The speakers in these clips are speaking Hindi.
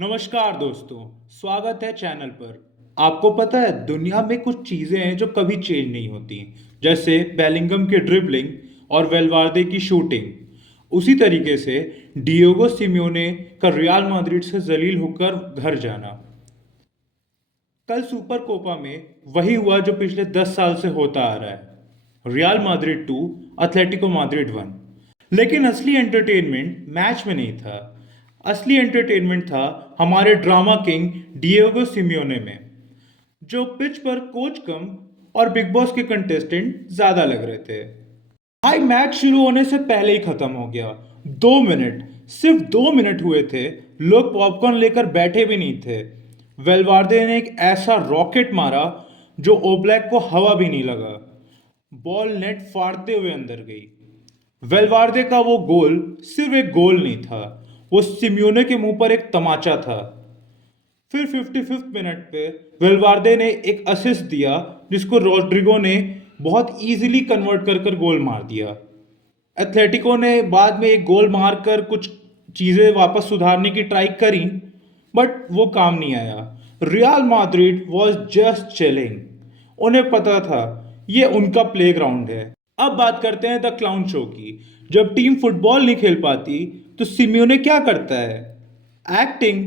नमस्कार दोस्तों, स्वागत है चैनल पर। आपको पता है दुनिया में कुछ चीज़ें हैं जो कभी चेंज नहीं होती, जैसे बेलिंगम की ड्रिबलिंग और वेलवार्दे की शूटिंग। उसी तरीके से डियोगो सिमियोने का रियल मैड्रिड से जलील होकर घर जाना। कल सुपर कोपा में वही हुआ जो पिछले 10 साल से होता आ रहा है। Real Madrid 2, Atletico Madrid 1। लेकिन असली एंटरटेनमेंट मैच में नहीं था। असली एंटरटेनमेंट था हमारे ड्रामा किंग डिएगो सिमियोने में, जो पिच पर कोच कम और बिग बॉस के कंटेस्टेंट ज्यादा लग रहे थे। भाई मैच शुरू होने से पहले ही खत्म हो गया। 2 मिनट, सिर्फ 2 मिनट हुए थे, लोग पॉपकॉर्न लेकर बैठे भी नहीं थे। वेलवार्दे ने एक ऐसा रॉकेट मारा जो ओब्लैक को हवा भी नहीं लगा। बॉल नेट फाड़ते हुए अंदर गई। वेलवार्दे का वो गोल सिर्फ एक गोल नहीं था, वो सिमियोने के मुंह पर एक तमाचा था। फिर 55th मिनट पे वेलवार्दे ने एक असिस्ट दिया जिसको रोड्रिगो ने बहुत इजीली कन्वर्ट कर कर गोल मार दिया। एथलेटिको ने बाद में एक गोल मारकर कुछ चीज़ें वापस सुधारने की ट्राई करी, बट वो काम नहीं आया। Real Madrid was just chilling. उन्हें पता था ये उनका प्लेग्राउंड है। अब बात करते हैं द क्लाउन शो की। जब टीम फुटबॉल नहीं खेल पाती तो सिमियोने क्या करता है? एक्टिंग।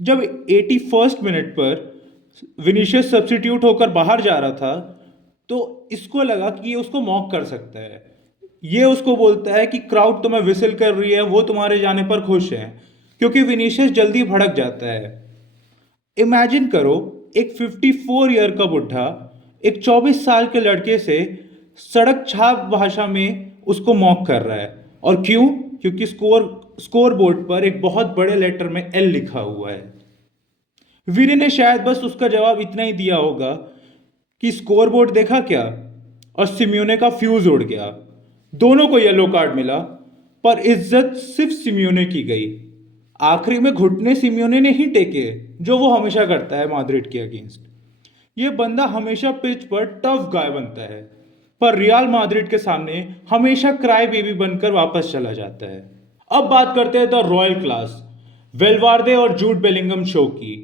जब 81st मिनट पर विनीशियस सब्स्टिट्यूट होकर बाहर जा रहा था तो इसको लगा कि ये उसको मॉक कर सकता है। ये उसको बोलता है कि क्राउड तुम्हें विसिल कर रही है, वो तुम्हारे जाने पर खुश है, क्योंकि विनीशियस जल्दी भड़क जाता है। इमेजिन करो, एक 54 ईयर का बुढ़ा एक 24 साल के लड़के से सड़क छाप भाषा में उसको मॉक कर रहा है। और क्यों? क्योंकि स्कोर बोर्ड पर एक बहुत बड़े लेटर में एल लिखा हुआ है। वीरे ने शायद बस उसका जवाब इतना ही दिया होगा कि स्कोर बोर्ड देखा क्या, और सिमियोने का फ्यूज उड़ गया। दोनों को येलो कार्ड मिला, पर इज्जत सिर्फ सिमियोने की गई। आखिरी में घुटने सिमियोने ने ही टेके, जो वो हमेशा करता है मैड्रिड के अगेंस्ट। ये बंदा हमेशा पिच पर टफ गाय बनता है, पर रियल मैड्रिड के सामने हमेशा क्राई बेबी बनकर वापस चला जाता है। अब बात करते हैं द रॉयल क्लास, वेलवार्दे और जूड बेलिंगम शो की।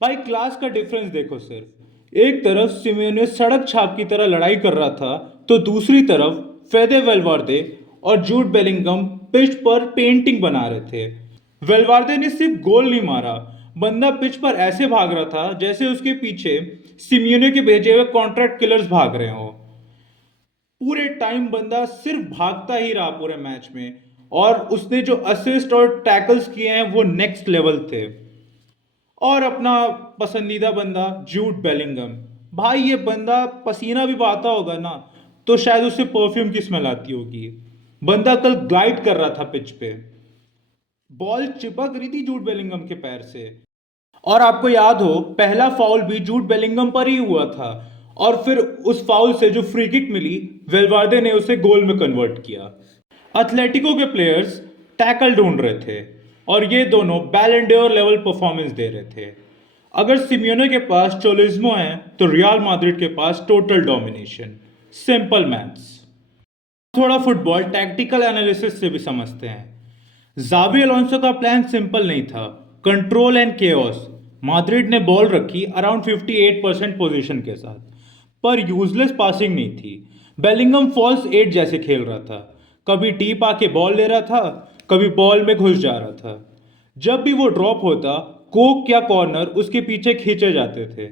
भाई क्लास का डिफरेंस देखो। सिर्फ एक तरफ सिमियोने सड़क छाप की तरह लड़ाई कर रहा था, तो दूसरी तरफ फेदे वेलवार्दे और जूड बेलिंगम पिच पर पेंटिंग बना रहे थे। वेलवार्दे ने सिर्फ गोल नहीं मारा, बंदा पिच पर ऐसे भाग रहा था जैसे उसके पीछे सिमियोने के भेजे हुए कॉन्ट्रैक्ट किलर्स भाग रहे हो। पूरे टाइम बंदा सिर्फ भागता ही रहा पूरे मैच में, और उसने जो असिस्ट और टैकल्स किए हैं वो नेक्स्ट लेवल थे। और अपना पसंदीदा बंदा जूड बेलिंगम, भाई ये बंदा पसीना भी बहाता होगा ना तो शायद उसे परफ्यूम की स्मेल आती होगी। बंदा कल ग्लाइड कर रहा था पिच पे, बॉल चिपक रही थी जूड बेलिंगम के पैर से। और आपको याद हो, पहला फाउल भी जूड बेलिंगम पर ही हुआ था, और फिर उस फाउल से जो फ्री किक मिली, वेलवार्दे ने उसे गोल में कन्वर्ट किया। एथलेटिको के प्लेयर्स टैकल ढूंढ रहे थे, और ये दोनों बैलन डोर लेवल परफॉर्मेंस दे रहे थे। अगर सिमियोने के पास चोलिज्मो है तो रियल मैड्रिड के पास टोटल डोमिनेशन। Simple maths. थोड़ा फुटबॉल टैक्टिकल एनालिसिस से भी समझते हैं। जावी अलोंसो का प्लान सिंपल नहीं था, कंट्रोल एंड केओस। मैड्रिड ने बॉल रखी अराउंड 58% पोजीशन के साथ, पर यूजलेस पासिंग नहीं थी। बेलिंगम फॉल्स 8 जैसे खेल रहा था, कभी डीप आके बॉल ले रहा था, कभी बॉल में घुस जा रहा था। जब भी वो ड्रॉप होता, कोक या कॉर्नर उसके पीछे खींचे जाते थे।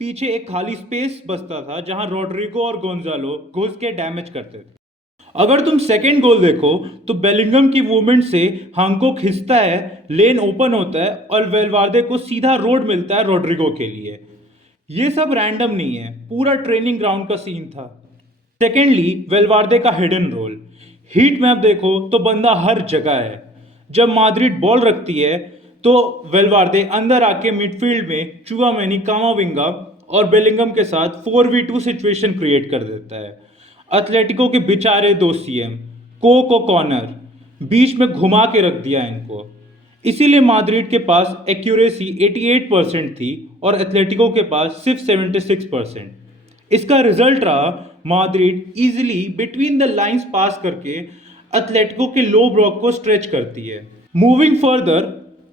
पीछे एक खाली स्पेस बचता था जहां रोड्रिगो और गोंजालो घुस के डैमेज करते थे। अगर तुम सेकेंड गोल देखो तो बेलिंगम की मूवमेंट से हांको खिंचता है, लेन ओपन होता है और वेलवार्दे को सीधा रोड मिलता है रोड्रिगो के लिए। ये सब रैंडम नहीं है, पूरा ट्रेनिंग ग्राउंड का सीन था। सेकेंडली, वेलवार्दे का हिडन रोल। हीट मैप देखो तो बंदा हर जगह है। जब मैड्रिड बॉल रखती है तो वेलवार्दे अंदर आके मिडफील्ड में चुआमेनी, कामाविंगा और बेलिंगम के साथ 4v2 सिचुएशन क्रिएट कर देता है। एथलेटिको के बेचारे 2 CM को कॉर्नर बीच में घुमा के रख दिया इनको। इसीलिए मैड्रिड के पास एक्यूरेसी 88% थी और एथलेटिको के पास सिर्फ 76%। इसका रिजल्ट रहा Madrid easily between the lines pass करके एथलेटिको के लो ब्लॉक को स्ट्रेच करती है। मूविंग फर्दर,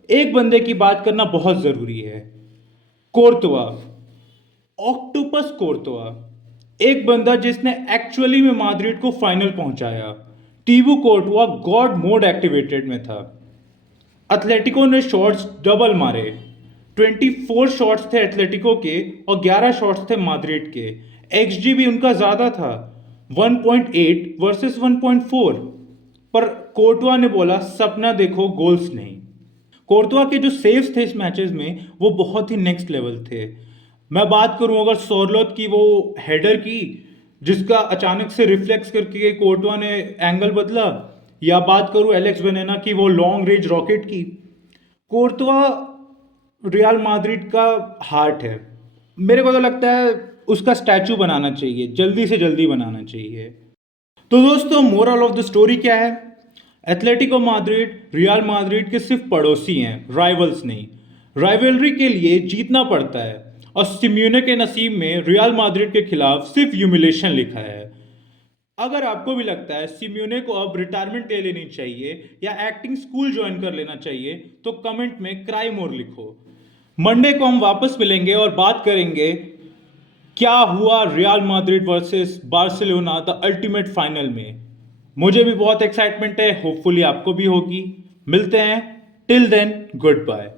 एक बंदे की बात करना बहुत जरूरी है, कोर्तवा, ऑक्टोपस कोर्तवा। एक बंदा जिसने एक्चुअली में माद्रिद को फाइनल पहुंचाया। टीबू कोर्तवा गॉड मोड एक्टिवेटेड में था। एथलेटिको ने शॉट्स डबल मारे। 24 शॉट्स थे एथलेटिको के और 11 शॉट्स थे माद्रिद के। एक्सजी भी उनका ज्यादा था, 1.8 वर्सेस 1.4। पर कोर्टवा ने बोला सपना देखो गोल्स नहीं। कोर्टवा के जो सेव्स थे इस मैचेस में वो बहुत ही नेक्स्ट लेवल थे। मैं बात करूं अगर सोरलोथ की वो हेडर की जिसका अचानक से रिफ्लेक्स करके कोर्टवा ने एंगल बदला, या बात करूं एलेक्स बेनेना की वो लॉन्ग रेंज रॉकेट की, कोर्तवा रियल माद्रिद का हार्ट है। मेरे को तो लगता है उसका स्टैचू बनाना चाहिए, जल्दी से जल्दी बनाना चाहिए। तो दोस्तों मोरल ऑफ द स्टोरी क्या है? एथलेटिको माद्रिद रियल माद्रिद के सिर्फ पड़ोसी हैं, राइवल्स नहीं। राइवलरी के लिए जीतना पड़ता है और सिम्योने के नसीब में रियल माद्रिद के खिलाफ सिर्फ ह्यूमिलेशन लिखा है। अगर आपको भी लगता है सिम्योने को अब रिटायरमेंट ले लेनी चाहिए या एक्टिंग स्कूल ज्वाइन कर लेना चाहिए तो कमेंट में क्राई मोर लिखो। मंडे को हम वापस मिलेंगे और बात करेंगे क्या हुआ real Madrid versus Barcelona the ultimate final में। मुझे भी बहुत एक्साइटमेंट है, होपफुली आपको भी होगी। मिलते हैं, टिल देन गुड बाय।